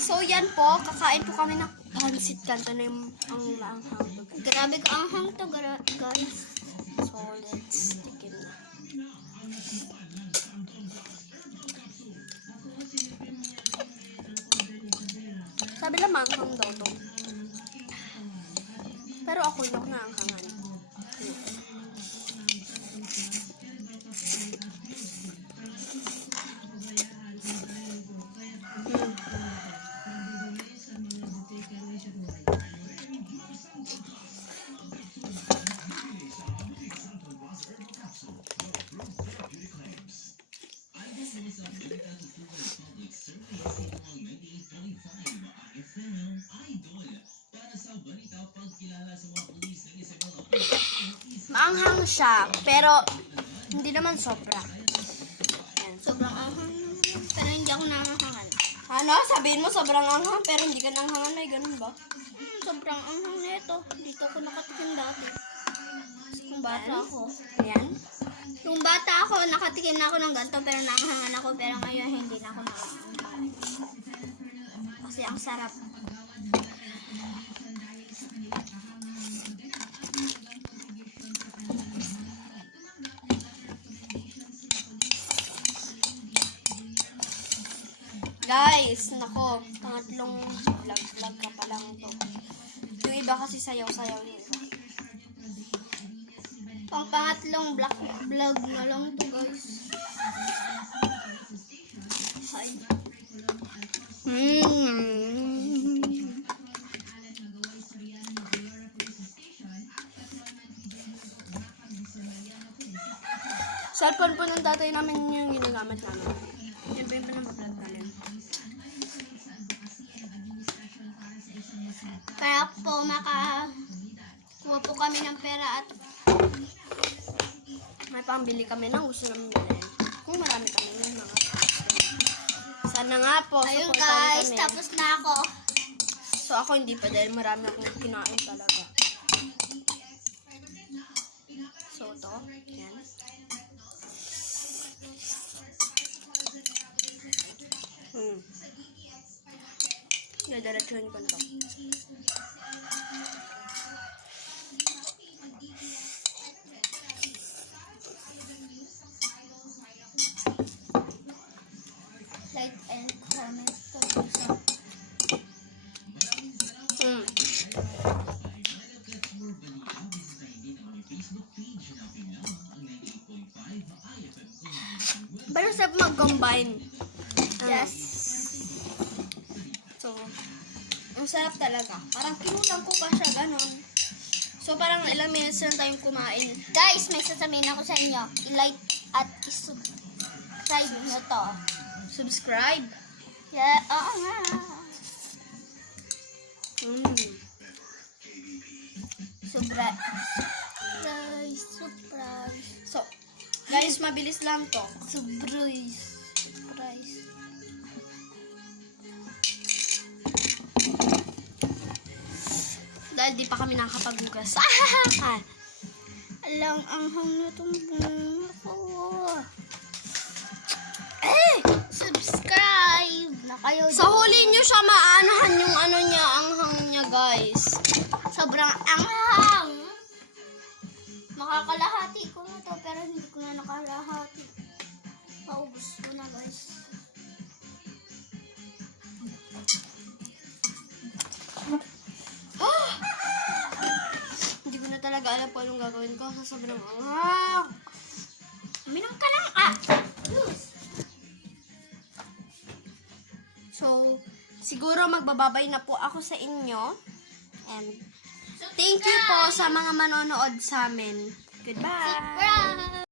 guys, so yan po, kakain po kami ng pansit kanto na yung maanghang. Grabe ka anghang to, guys. So, let's tikim na. Sabi lang maanghang daw to. Pero ako yung naanghangan. Maanghang siya, pero hindi naman sobra. Yan. Sobrang anghang. Pero hindi ako nanganghangan. Ano? Sabihin mo sobrang anghang, pero hindi ka nanghangan. May ganun ba? Sobrang anghang na ito. Dito ako nakatikim dati. Kung bata ako. Yan. Kung bata ako, nakatikim na ako ng ganito, pero nanganghangan ako. Pero ngayon, hindi na ako nanganghangan. Kasi ang sarap. Guys, nako, pangatlong vlog ka pa lang to. Yung iba kasi sayaw-sayaw yung iba. Pang pangatlong vlog na lang to, guys. Hi. Cellphone po ng tatay namin yung ginagamit namin. Yan po yung pinag-vlog namin. Kaya po makakuha po kami ng pera at May pambili kami ng gusto namin bilhin. Kung marami kami ng mga sana nga po, ayun supportan guys, kami. tapos na ako. So ako hindi pa dahil marami akong kinain talaga. So to, yan. Dadaratsuhin ko na to. Like and comment to Pero sarap mag-combine. Yes. So, ang sarap talaga. Parang kinutang ko pa siya, ganon. So, parang ilang minutes lang tayong kumain. Guys, may sasabihin ako sa inyo. I-like at i-subscribe nyo to. Subscribe. Yeah, oo nga. Surprise. So, guys, mabilis lang to. Surprise. Dahil di pa kami nakakapaghugas. Alang anghang na itong bunga ko. Subscribe na kayo. Sa huli nyo siya maanahan yung ano niya, anghang niya, guys. Sobrang anghang. Makakalahati ko na to, pero hindi ko na nakalahati. Paubos ko na, guys. Hindi ko na talaga alam kung anong gagawin ko sa sobrang anghang. Minang ka lang, So, siguro magbababay na po ako sa inyo. And thank you po sa mga manonood sa amin. Goodbye! Surprise!